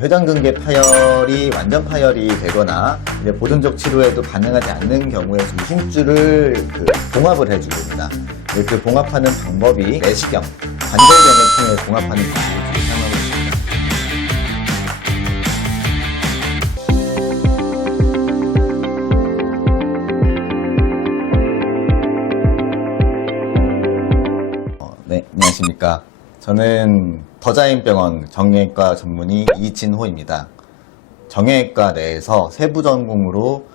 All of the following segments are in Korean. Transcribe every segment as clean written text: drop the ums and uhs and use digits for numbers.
회전근개 파열이 완전 파열이 되거나 이제 보존적 치료에도 반응하지 않는 경우에 이 힘줄을 봉합을 해주게 됩니다. 그 봉합하는 방법이 내시경, 관절경을 통해 봉합하는 방법을 사용하고 있습니다. 네, 안녕하십니까. 저는 더자인병원 정형외과 전문의 이진호입니다. 정형외과 내에서 세부 전공으로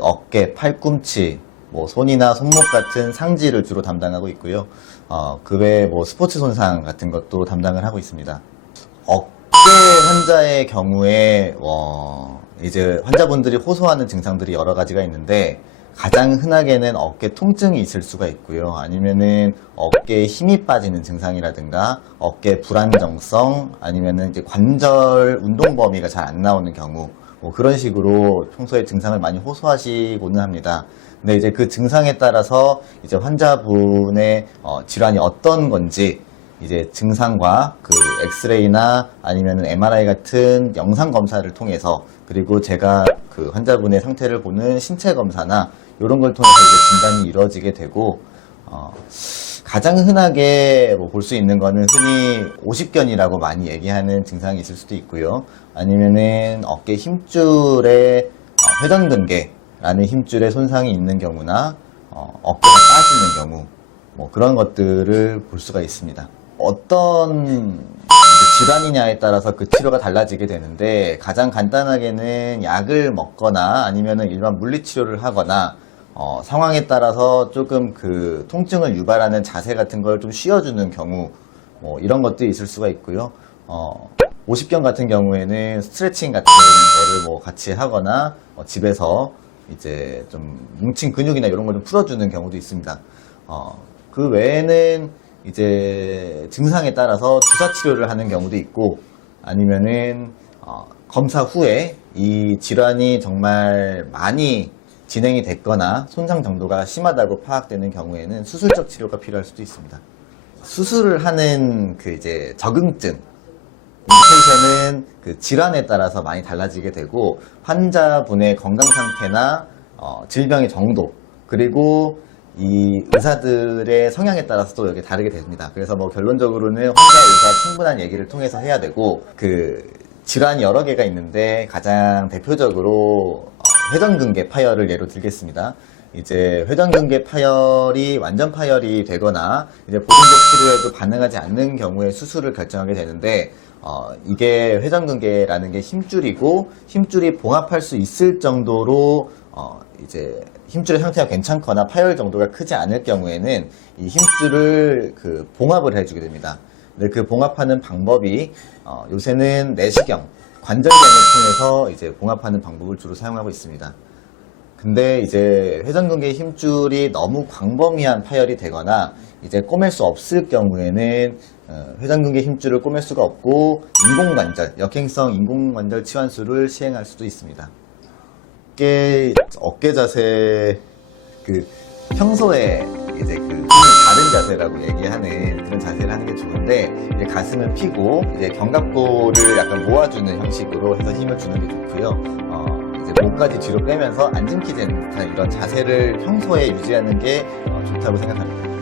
어깨, 팔꿈치, 손이나 손목 같은 상지를 주로 담당하고 있고요. 그 외에 스포츠 손상 같은 것도 담당을 하고 있습니다. 어깨 환자의 경우에 이제 환자분들이 호소하는 증상들이 여러 가지가 있는데 가장 흔하게는 어깨 통증이 있을 수가 있고요. 아니면은 어깨에 힘이 빠지는 증상이라든가 어깨 불안정성, 아니면은 이제 관절 운동 범위가 잘 안 나오는 경우, 그런 식으로 평소에 증상을 많이 호소하시고는 합니다. 근데 이제 그 증상에 따라서 이제 환자분의 질환이 어떤 건지 이제 증상과 엑스레이나 아니면 MRI 같은 영상 검사를 통해서, 그리고 제가 환자분의 상태를 보는 신체 검사나 이런 걸 통해서 이제 진단이 이루어지게 되고, 가장 흔하게 볼 수 있는 거는 흔히 오십견이라고 많이 얘기하는 증상이 있을 수도 있고요. 아니면은 어깨 힘줄에 회전근개라는 힘줄에 손상이 있는 경우나 어깨가 빠지는 경우, 그런 것들을 볼 수가 있습니다. 어떤 질환이냐에 따라서 그 치료가 달라지게 되는데, 가장 간단하게는 약을 먹거나 아니면은 일반 물리치료를 하거나 상황에 따라서 조금 통증을 유발하는 자세 같은 걸 좀 쉬어주는 경우, 이런 것들이 있을 수가 있고요. 오십견 같은 경우에는 스트레칭 같은 거를 같이 하거나 집에서 이제 좀 뭉친 근육이나 이런 걸 좀 풀어주는 경우도 있습니다. 그 외에는 이제 증상에 따라서 주사 치료를 하는 경우도 있고, 아니면은 검사 후에 이 질환이 정말 많이 진행이 됐거나 손상 정도가 심하다고 파악되는 경우에는 수술적 치료가 필요할 수도 있습니다. 수술을 하는 이제 적응증, 인디케이션은 질환에 따라서 많이 달라지게 되고, 환자분의 건강 상태나 질병의 정도, 그리고 이 의사들의 성향에 따라서 또 여기 다르게 됩니다. 그래서 결론적으로는 환자 의사 충분한 얘기를 통해서 해야 되고, 질환이 여러 개가 있는데 가장 대표적으로 회전근개 파열을 예로 들겠습니다. 이제 회전근개 파열이 완전 파열이 되거나 이제 보존적 치료에도 반응하지 않는 경우에 수술을 결정하게 되는데, 이게 회전근개라는 게 힘줄이고, 힘줄이 봉합할 수 있을 정도로 이제 힘줄의 상태가 괜찮거나 파열 정도가 크지 않을 경우에는 이 힘줄을 봉합을 해주게 됩니다. 근데 그 봉합하는 방법이 요새는 내시경, 관절경을 통해서 이제 봉합하는 방법을 주로 사용하고 있습니다. 근데 이제 회전근개 힘줄이 너무 광범위한 파열이 되거나 이제 꼬맬 수 없을 경우에는 회전근개 힘줄을 꼬맬 수가 없고 인공관절, 역행성 인공관절 치환술을 시행할 수도 있습니다. 어깨 자세, 평소에 이제 힘을 다른 자세라고 얘기하는 그런 자세를 하는 게 좋은데, 이제 가슴을 펴고 이제 견갑골을 약간 모아주는 형식으로 해서 힘을 주는 게 좋고요. 이제 목까지 뒤로 빼면서 앉음키 되는 듯한 이런 자세를 평소에 유지하는 게 좋다고 생각합니다.